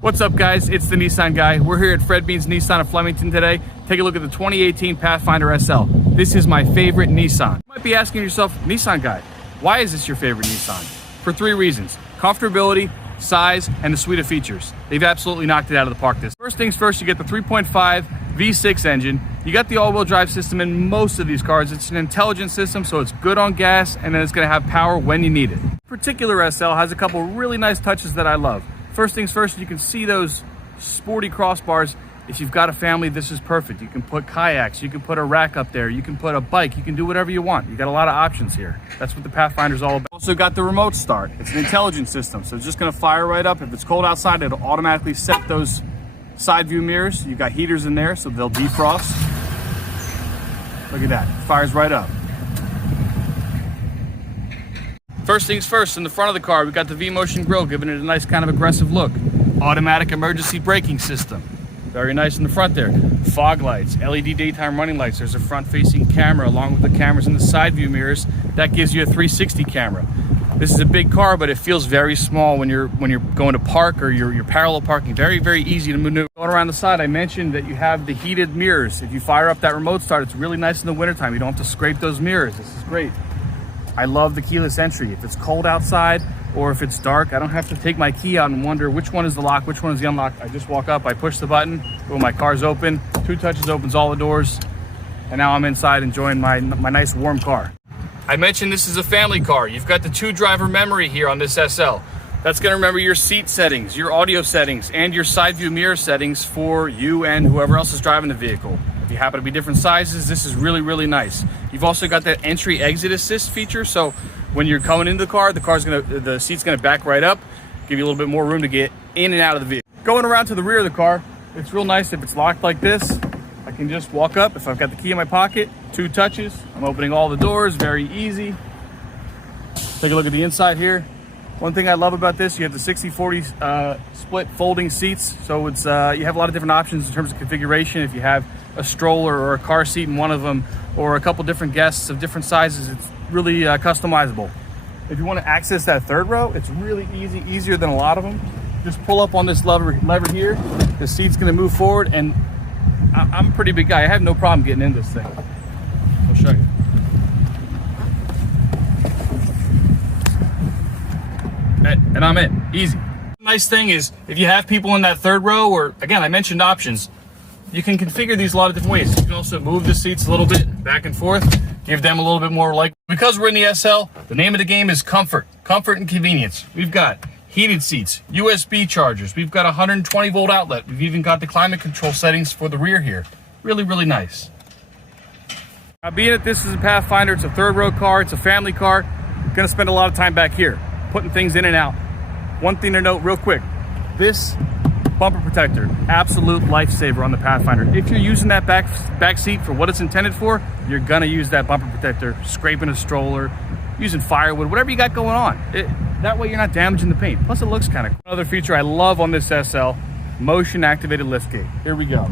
What's up, guys? It's the Nissan Guy. We're here at Fred Bean's Nissan of Flemington today. Take a look at the 2018 Pathfinder SL. This is my favorite Nissan. You might be asking yourself, Nissan Guy, why is this your favorite Nissan? For three reasons: comfortability, size, and the suite of features. They've absolutely knocked it out of the park. First things first, you get the 3.5 V6 engine. You got the all-wheel drive system in most of these cars. It's an intelligent system, so it's good on gas, and then it's gonna have power when you need it. This particular SL has a couple really nice touches that I love. First things first, you can see those sporty crossbars. If you've got a family, this is perfect. You can put kayaks, you can put a rack up there, you can put a bike, you can do whatever you want. You got a lot of options here. That's what the Pathfinder's all about. Also got the remote start. It's an intelligent system, so it's just gonna fire right up. If it's cold outside, it'll automatically set those side view mirrors. You've got heaters in there, so they'll defrost. Look at that, fires right up. First things first, in the front of the car, we got the V-Motion grille, giving it a nice kind of aggressive look. Automatic emergency braking system. Very nice in the front there. Fog lights, LED daytime running lights. There's a front-facing camera along with the cameras in the side view mirrors. That gives you a 360 camera. This is a big car, but it feels very small when you're going to park or you're parallel parking. Very, very easy to maneuver. Going around the side, I mentioned that you have the heated mirrors. If you fire up that remote start, it's really nice in the wintertime. You don't have to scrape those mirrors. This is great. I love the keyless entry. If it's cold outside or if it's dark, I don't have to take my key out and wonder which one is the lock, which one is the unlock. I just walk up, I push the button, boom, my car's open. 2 touches opens all the doors, and now I'm inside enjoying my nice warm car. I mentioned this is a family car. You've got the 2-driver memory here on this SL. That's gonna remember your seat settings, your audio settings, and your side view mirror settings for you and whoever else is driving the vehicle. If you happen to be different sizes, this is really, really nice. You've also got that entry exit assist feature, so when you're coming into the car, the seat's gonna back right up, give you a little bit more room to get in and out of the vehicle. Going around to the rear of the car, it's real nice. If it's locked like this, I can just walk up. If I've got the key in my pocket, 2 touches, I'm opening all the doors, very easy. Take a look at the inside here. One thing I love about this, you have the 60-40 split folding seats, so it's you have a lot of different options in terms of configuration. If you have a stroller or a car seat in one of them, or a couple different guests of different sizes, it's really customizable. If you want to access that third row, it's really easy, easier than a lot of them. Just pull up on this lever here. The seat's going to move forward, and I'm a pretty big guy. I have no problem getting in this thing. I'll show you. And I'm in, easy. The nice thing is, if you have people in that third row, or again, I mentioned options, you can configure these a lot of different ways. You can also move the seats a little bit back and forth, give them a little bit more like. Because we're in the SL, the name of the game is comfort and convenience. We've got heated seats, USB chargers, we've got a 120 volt outlet. We've even got the climate control settings for the rear here. Really, really nice. Now, being that this is a Pathfinder, it's a third row car, it's a family car, you're gonna spend a lot of time back here, putting things in and out. One thing to note real quick, this bumper protector, absolute lifesaver on the Pathfinder. If you're using that back seat for what it's intended for, you're gonna use that bumper protector, scraping a stroller, using firewood, whatever you got going on. That way you're not damaging the paint. Plus it looks kind of cool. Another feature I love on this SL, motion activated liftgate. Here we go.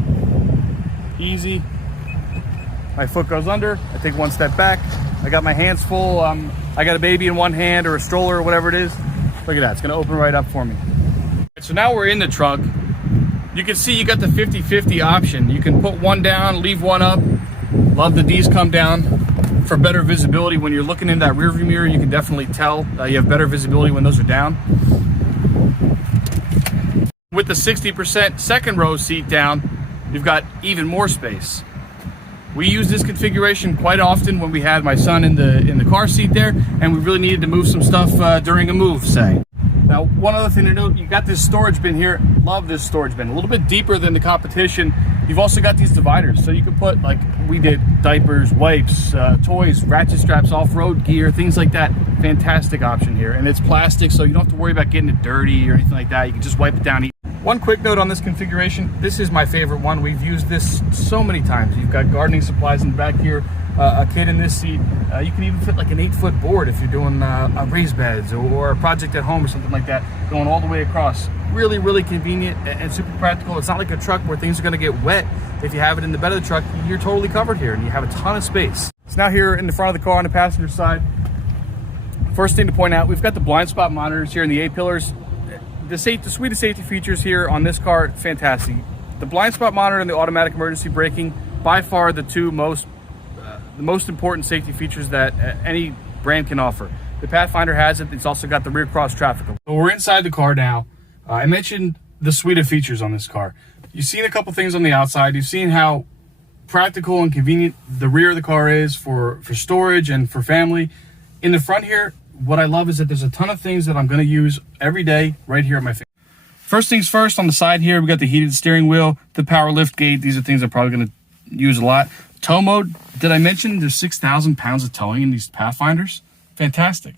Easy. My foot goes under, I take 1 step back. I got my hands full. I got a baby in one hand or a stroller or whatever it is. Look at that, it's gonna open right up for me. So now we're in the trunk. You can see you got the 50-50 option. You can put one down, leave one up. Love the D's come down for better visibility. When you're looking in that rear view mirror, you can definitely tell you have better visibility when those are down. With the 60% second row seat down, you've got even more space. We use this configuration quite often when we had my son in the car seat there, and we really needed to move some stuff during a move, say. Now, one other thing to note, you got this storage bin here. Love this storage bin. A little bit deeper than the competition. You've also got these dividers, so you can put, like we did, diapers, wipes, toys, ratchet straps, off-road gear, things like that. Fantastic option here. And it's plastic, so you don't have to worry about getting it dirty or anything like that. You can just wipe it down. One quick note on this configuration, this is my favorite one. We've used this so many times. You've got gardening supplies in the back here, a kid in this seat. You can even fit like an 8-foot board if you're doing raised beds or a project at home or something like that, going all the way across. Really, really convenient and super practical. It's not like a truck where things are gonna get wet. If you have it in the bed of the truck, you're totally covered here and you have a ton of space. It's now here in the front of the car on the passenger side. First thing to point out, we've got the blind spot monitors here in the A-pillars. the suite of safety features here on this car, fantastic. The blind spot monitor and the automatic emergency braking, by far the most important safety features that any brand can offer. The Pathfinder has it. It's also got the rear cross traffic. So we're inside the car now. I mentioned the suite of features on this car. You've seen a couple things on the outside. You've seen how practical and convenient the rear of the car is for storage and for family. In the front here, what I love is that there's a ton of things that I'm going to use every day right here at my face. First things first, on the side here, we got the heated steering wheel, the power lift gate. These are things I'm probably going to use a lot. Tow mode, did I mention there's 6,000 pounds of towing in these Pathfinders? Fantastic.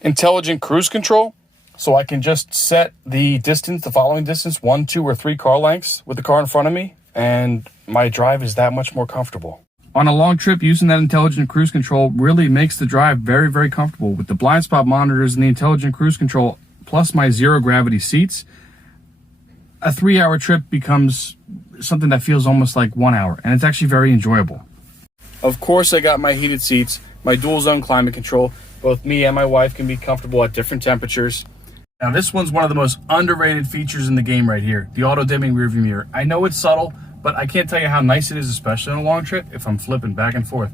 Intelligent cruise control, so I can just set the distance, the following distance, 1, 2, or 3 car lengths with the car in front of me, and my drive is that much more comfortable. On a long trip, using that intelligent cruise control really makes the drive very, very comfortable. With the blind spot monitors and the intelligent cruise control, plus my zero gravity seats, a 3-hour trip becomes something that feels almost like 1 hour, and it's actually very enjoyable. Of course, I got my heated seats, my dual zone climate control. Both me and my wife can be comfortable at different temperatures. Now, this one's one of the most underrated features in the game right here, the auto dimming rearview mirror. I know it's subtle, but I can't tell you how nice it is, especially on a long trip, if I'm flipping back and forth.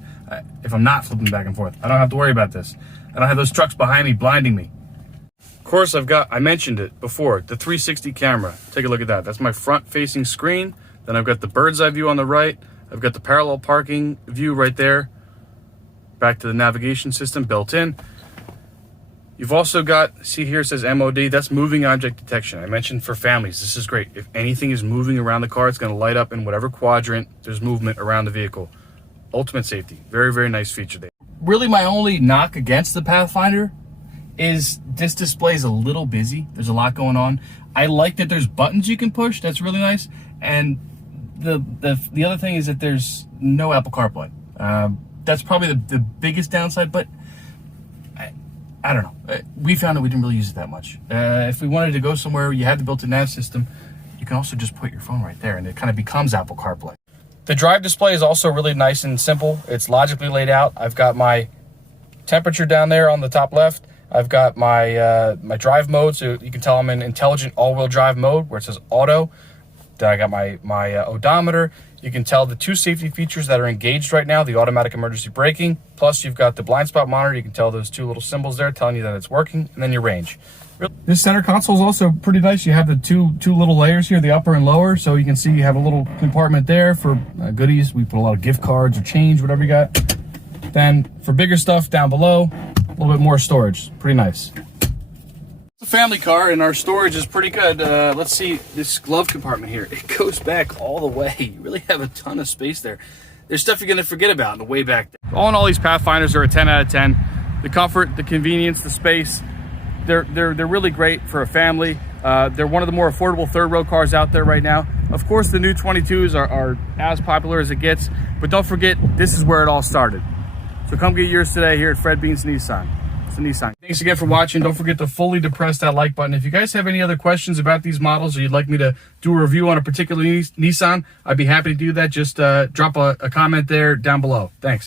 If I'm not flipping back and forth, I don't have to worry about this. I don't have those trucks behind me blinding me. Of course, I mentioned it before, the 360 camera. Take a look at that. That's my front-facing screen. Then I've got the bird's eye view on the right. I've got the parallel parking view right there. Back to the navigation system built in. You've also got, see here it says MOD, that's moving object detection. I mentioned for families, this is great. If anything is moving around the car, it's going to light up in whatever quadrant there's movement around the vehicle. Ultimate safety, very, very nice feature there. Really my only knock against the Pathfinder is this display is a little busy. There's a lot going on. I like that there's buttons you can push, that's really nice. And the other thing is that there's no Apple CarPlay. That's probably the biggest downside, but I don't know. We found that we didn't really use it that much. If we wanted to go somewhere you had the built-in nav system, you can also just put your phone right there and it kind of becomes Apple CarPlay. The drive display is also really nice and simple. It's logically laid out. I've got my temperature down there on the top left. I've got my drive mode, so you can tell I'm in intelligent all-wheel drive mode where it says auto. Then I got my odometer. You can tell the 2 safety features that are engaged right now, the automatic emergency braking, plus you've got the blind spot monitor. You can tell those 2 little symbols there telling you that it's working, and then your range. This center console is also pretty nice. You have the two little layers here, the upper and lower, so you can see you have a little compartment there for goodies. We put a lot of gift cards or change, whatever you got. Then for bigger stuff down below, a little bit more storage. Pretty nice. It's a family car and our storage is pretty good. Let's see this glove compartment here. It goes back all the way. You really have a ton of space there. There's stuff you're going to forget about in the way back there. All in all, these Pathfinders are a 10 out of 10. The comfort, the convenience, the space, they're really great for a family. They're one of the more affordable third row cars out there right now. Of course, the new 22s are as popular as it gets, but don't forget, this is where it all started. So come get yours today here at Fred Beans Nissan. It's a Nissan. Thanks again for watching. Don't forget to fully depress that like button. If you guys have any other questions about these models or you'd like me to do a review on a particular Nissan, I'd be happy to do that. Just drop a comment there down below. Thanks.